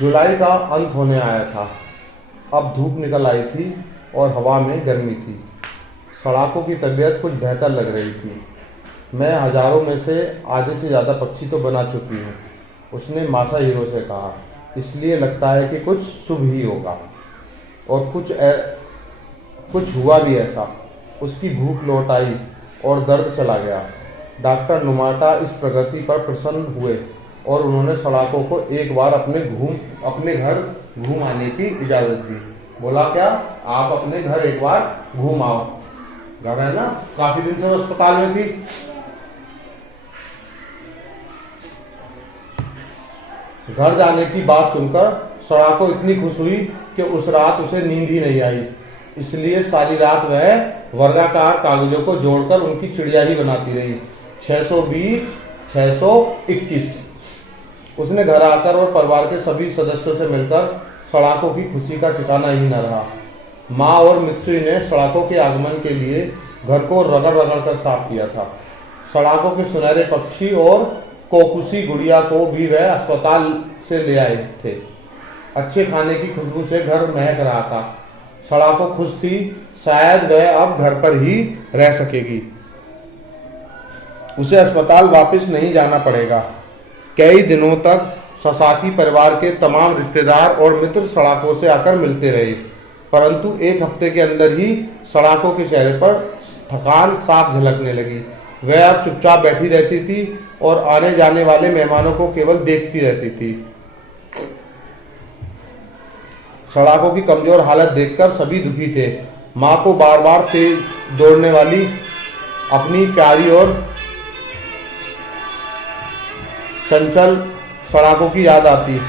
जुलाई का अंत होने आया था। अब धूप निकल आई थी और हवा में गर्मी थी। सड़ाको की तबीयत कुछ बेहतर लग रही थी। मैं हजारों में से आधे से ज़्यादा पक्षी तो बना चुकी हूँ, उसने मासाहिरो से कहा। इसलिए लगता है कि कुछ शुभ ही होगा। और कुछ हुआ भी ऐसा। उसकी भूख लौट आई और दर्द चला गया। डॉक्टर नुमाटा इस प्रगति पर प्रसन्न हुए और उन्होंने सड़ाको को एक बार अपने घर घूम आने की इजाज़त दी। बोला क्या, आप अपने घर एक बार घूम आओ। घर है ना, काफी दिन से वो अस्पताल में थी। घर जाने की बात सुनकर सड़ाको इतनी खुश हुई कि उस रात उसे नींद ही नहीं आई। इसलिए सारी रात वह वर्गाकार कागजों को जोड़कर उनकी चिड़िया ही बनाती रही। 620, 621। उसने घर आकर और परिवार के सभी सदस्यों से मिलकर सड़ाको की खुशी का ठिकाना ही न रहा। माँ और मित्सुई ने सड़ाको के आगमन के लिए घर को रगड़ रगड़ कर साफ किया था। सड़ाको के सुनहरे पक्षी और कोकुसी गुड़िया को भी वह अस्पताल से ले आए थे। अच्छे खाने की खुशबू से घर महक रहा था। सड़ाको खुश थी, शायद वह अब घर पर ही रह सकेगी। उसे अस्पताल वापस नहीं जाना पड़ेगा। कई दिनों तक ससाकी परिवार के तमाम रिश्तेदार और मित्र सड़ाको से आकर मिलते रहे, परंतु एक हफ्ते के अंदर ही सड़ाको के चेहरे पर थकान साफ झलकने लगी। वह अब चुपचाप बैठी रहती थी और आने जाने वाले मेहमानों को केवल देखती रहती थी। सड़ाको की कमजोर हालत देखकर सभी दुखी थे। माँ को बार बार तेज दौड़ने वाली अपनी प्यारी और चंचल सड़ाको की याद आती।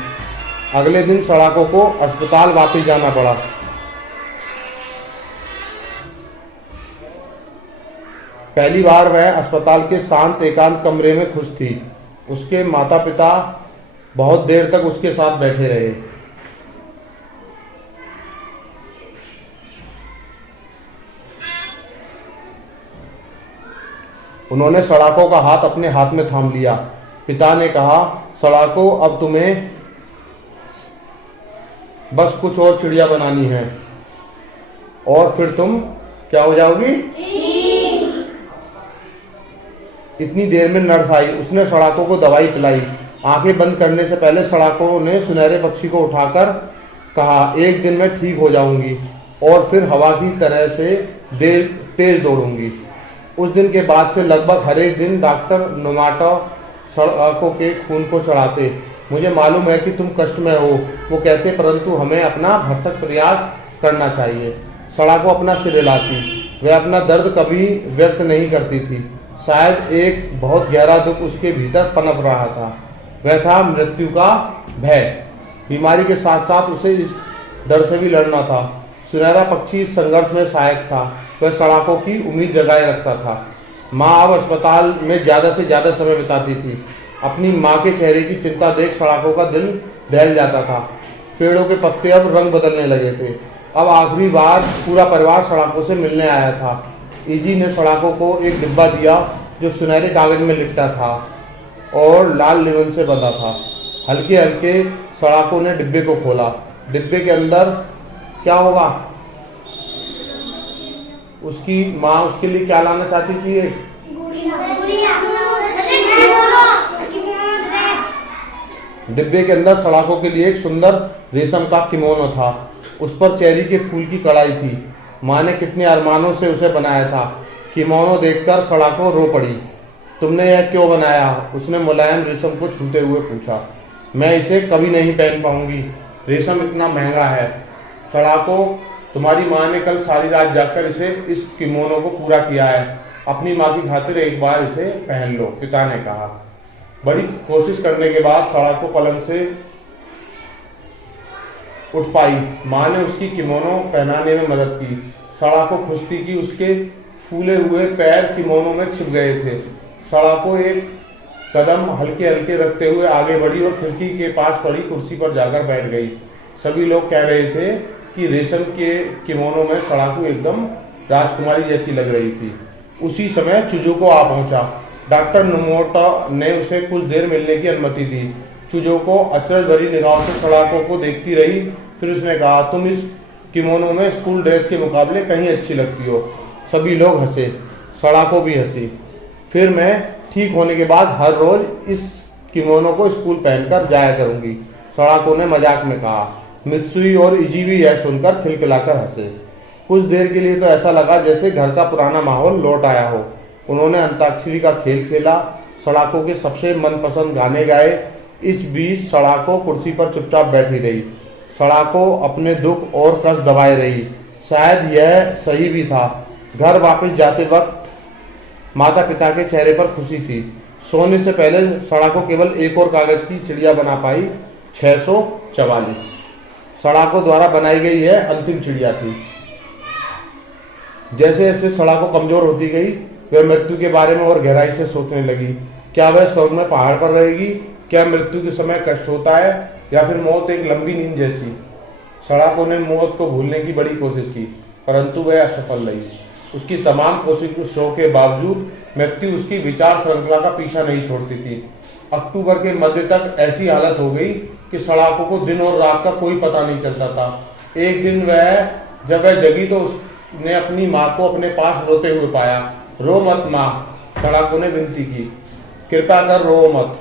अगले दिन सड़ाको को अस्पताल वापस जाना पड़ा। पहली बार वह अस्पताल के शांत एकांत कमरे में खुश थी। उसके माता पिता बहुत देर तक उसके साथ बैठे रहे। उन्होंने सड़ाको का हाथ अपने हाथ में थाम लिया। पिता ने कहा, सड़ाको, अब तुम्हें बस कुछ और चिड़िया बनानी है और फिर तुम क्या हो जाओगी। इतनी देर में नर्स आई। उसने सड़ाको को दवाई पिलाई। आंखें बंद करने से पहले सड़ाको ने सुनहरे पक्षी को उठाकर कहा, एक दिन मैं ठीक हो जाऊंगी और फिर हवा की तरह से तेज दौड़ूंगी। उस दिन के बाद से लगभग हर एक दिन डॉक्टर नुमाटा सड़ाको के खून को चढ़ाते। मुझे मालूम है कि तुम कष्ट में हो, वो कहते, परंतु हमें अपना भरसक प्रयास करना चाहिए। सड़ाको अपना सिर हिलाती। वह अपना दर्द कभी व्यक्त नहीं करती थी। शायद एक बहुत गहरा दुख उसके भीतर पनप रहा था। वह था मृत्यु का भय। बीमारी के साथ साथ उसे इस डर से भी लड़ना था। सुनहरा पक्षी इस संघर्ष में सहायक था। वह सड़ाको की उम्मीद जगाए रखता था। माँ अब अस्पताल में ज्यादा से ज्यादा समय बिताती थी। अपनी माँ के चेहरे की चिंता देख सड़ाको का दिल दहल जाता था। पेड़ों के पत्ते अब रंग बदलने लगे थे। अब आखिरी बार पूरा परिवार सड़ाको से मिलने आया था। इजी ने सड़ाको को एक डिब्बा दिया जो सुनहरे कागज में लिपटा था और लाल रिबन से बंधा था। हल्के हल्के सड़ाको ने डिब्बे को खोला। डिब्बे के अंदर क्या होगा? उसकी माँ उसके लिए क्या लाना चाहती थी? डिब्बे के अंदर सड़ाको के लिए एक सुंदर रेशम का किमोनो था। उस पर चेरी के फूल की कढ़ाई थी। माँ ने कितने अरमानों से उसे बनाया था। किमोनो देखकर सड़ाको रो पड़ी। तुमने यह क्यों बनाया? उसने मुलायम रेशम को छूते हुए पूछा। मैं इसे कभी नहीं पहन पाऊंगी, रेशम इतना महंगा है। सड़ाको, तुम्हारी माँ ने कल सारी रात जागकर इस किमोनो को पूरा किया है। अपनी माँ की खातिर एक बार इसे पहन लो, पिता ने कहा। बड़ी कोशिश करने के बाद सड़ाको पलंग से उठ पाई। माँ ने उसकी किमोनो पहनाने में मदद की। सड़ाको खुश थी कि उसके फूले हुए पैर किमोनो में छिप गए थे। सड़ाको एक कदम हल्के हल्के रखते हुए आगे बढ़ी और खिड़की के पास पड़ी कुर्सी पर जाकर बैठ गई। सभी लोग कह रहे थे कि रेशम के किमोनो में सड़ाको एकदम राजकुमारी जैसी लग रही थी। उसी समय चुजुको आ पहुंचा। डॉक्टर नुमोटा ने उसे कुछ देर मिलने की अनुमति दी। चुजोको अचरज भरी निगाहों से सड़ाको को देखती रही। फिर उसने कहा, तुम इस किमोनो में स्कूल ड्रेस के मुकाबले कहीं अच्छी लगती हो। सभी लोग हंसे, सड़ाको भी हंसी। फिर मैं ठीक होने के बाद हर रोज इस किमोनो को स्कूल पहनकर जाया करूंगी, सड़ाको ने मजाक में कहा। मित्सुई और इजी भी यह सुनकर खिलखिलाकर हंसे। कुछ देर के लिए तो ऐसा लगा जैसे घर का पुराना माहौल लौट आया हो। उन्होंने अंताक्षरी का खेल खेला, सड़ाको के सबसे मनपसंद गाने गाए। इस बीच सड़ाको कुर्सी पर चुपचाप बैठी रही। सड़ाको अपने दुख और कष्ट दबाए रही। शायद यह सही भी था। घर वापस जाते वक्त माता पिता के चेहरे पर खुशी थी। सोने से पहले सड़ाको केवल एक और कागज की चिड़िया बना पाई, 644। सड़ाको द्वारा बनाई गई यह अंतिम चिड़िया थी। जैसे जैसे सड़ाको कमजोर होती गई, वह मृत्यु के बारे में और गहराई से सोचने लगी। क्या वह स्वर्ग में पहाड़ पर रहेगी? क्या मृत्यु के समय कष्ट होता है या फिर मौत एक लंबी नींद जैसी? सड़ाको ने मौत को भूलने की बड़ी कोशिश की, परंतु वह असफल रही। उसकी तमाम कोशिशों के बावजूद मृत्यु उसकी विचार श्रृंखला का पीछा नहीं छोड़ती थी। अक्टूबर के मध्य तक ऐसी हालत हो गई कि सड़ाको को दिन और रात का कोई पता नहीं चलता था। एक दिन जब वह जगी तो उसने अपनी माँ को अपने पास रोते हुए पाया। रो मत माँ, सड़ाको ने विनती की, कृपया कर रो मत।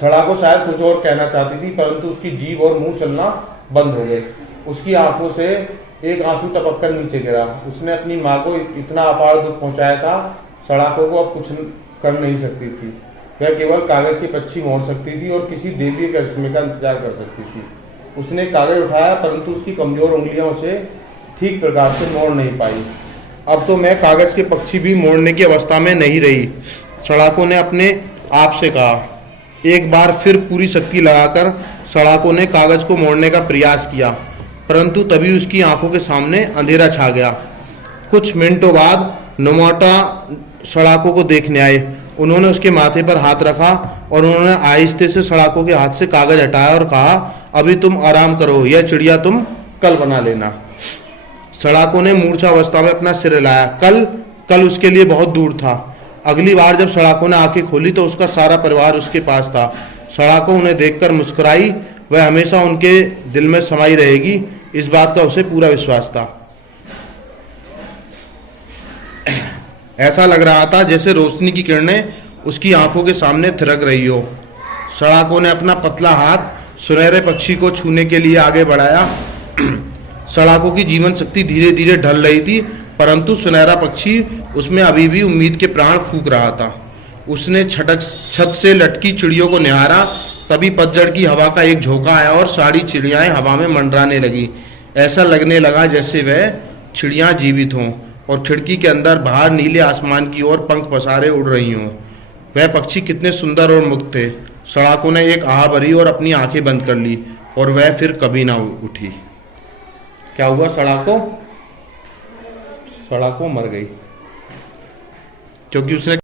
सड़ाको शायद कुछ और कहना चाहती थी, परंतु उसकी जीभ और मुंह चलना बंद हो गए। उसकी आंखों से एक आंसू टपक कर नीचे गिरा। उसने अपनी माँ को इतना अपार दुख पहुंचाया था, सड़ाको को अब कुछ कर नहीं सकती थी। वह केवल कागज की पक्षी मोड़ सकती थी और किसी देवी के करिश्मे का इंतजार कर सकती थी। उसने कागज उठाया, परंतु उसकी कमजोर उंगलियों से ठीक प्रकार से मोड़ नहीं पाई। अब तो मैं कागज के पक्षी भी मोड़ने की अवस्था में नहीं रही, सड़ाको ने अपने आप से कहा। एक बार फिर पूरी शक्ति लगाकर सड़ाको ने कागज को मोड़ने का प्रयास किया, परंतु तभी उसकी आंखों के सामने अंधेरा छा गया। कुछ मिनटों बाद नोमोटा सड़ाको को देखने आए। उन्होंने उसके माथे पर हाथ रखा और उन्होंने आहिस्ते से सड़ाको के हाथ से कागज हटाया और कहा, अभी तुम आराम करो, यह चिड़िया तुम कल बना लेना। सड़ाको ने मूर्छावस्था में अपना सिर हिलाया। कल उसके लिए बहुत दूर था। अगली बार जब सड़ाको ने आंखें खोली तो उसका सारा परिवार उसके पास था। सड़ाको उन्हें देखकर मुस्कुराई। वह हमेशा उनके दिल में समाई रहेगी, इस बात का उसे पूरा विश्वास था। ऐसा लग रहा था जैसे रोशनी की किरणें उसकी आंखों के सामने थिरक रही हो। सड़ाको ने अपना पतला हाथ सुनहरे पक्षी को छूने के लिए आगे बढ़ाया। सड़ाको की जीवन शक्ति धीरे धीरे ढल रही थी, परंतु सुनहरा पक्षी उसमें अभी भी उम्मीद के प्राण फूंक रहा था। उसने छत से लटकी चिड़ियों को निहारा। तभी पतझड़ की हवा का एक झोंका आया और सारी चिड़ियाएं हवा में मंडराने लगी। ऐसा लगने लगा जैसे वह चिड़ियां जीवित हों और खिड़की के अंदर बाहर नीले आसमान की ओर पंख पसारे उड़ रही हों। वह पक्षी कितने सुंदर और मुक्त थे। सड़ाको ने एक आह भरी और अपनी आंखें बंद कर ली और वह फिर कभी ना उठी। क्या हुआ? सड़ाको मर गई क्योंकि उसने